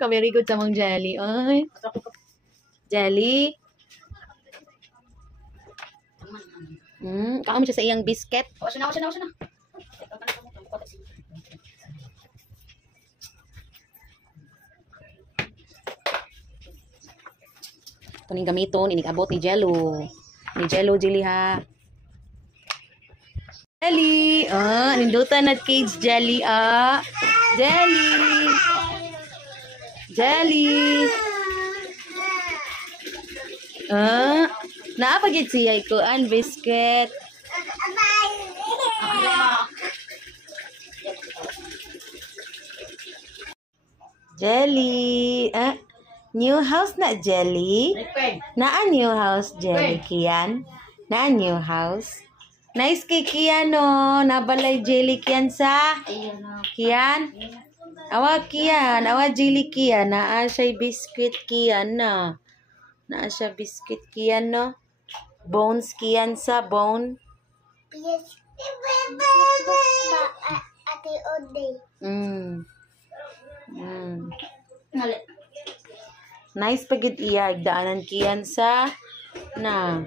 Very good sa mong jelly. Ay. Jelly. Kaon mo siya sa iyang biscuit. O, siya na. Ito ning gamiton, inig-abot ni Jello. Ni Jello, Jelly ha. Jelly! Nindutan na cage jelly, Jelly! Jelly! Naapagit siya ikuan, biscuit. Jelly! New house na, Jelly? Naa new house, Jelly, Kian? Naa new house? Nice kay Kian, no? Nabalay Jelly Kian sa? Kian? Awa Kian, awa Jelly Kian. Naa siya biscuit Kian na. Naa siya biscuit Kian, no? Bones Kian sa, bone? Ate Ode. Nice pagid iya, daanan Kian sa na.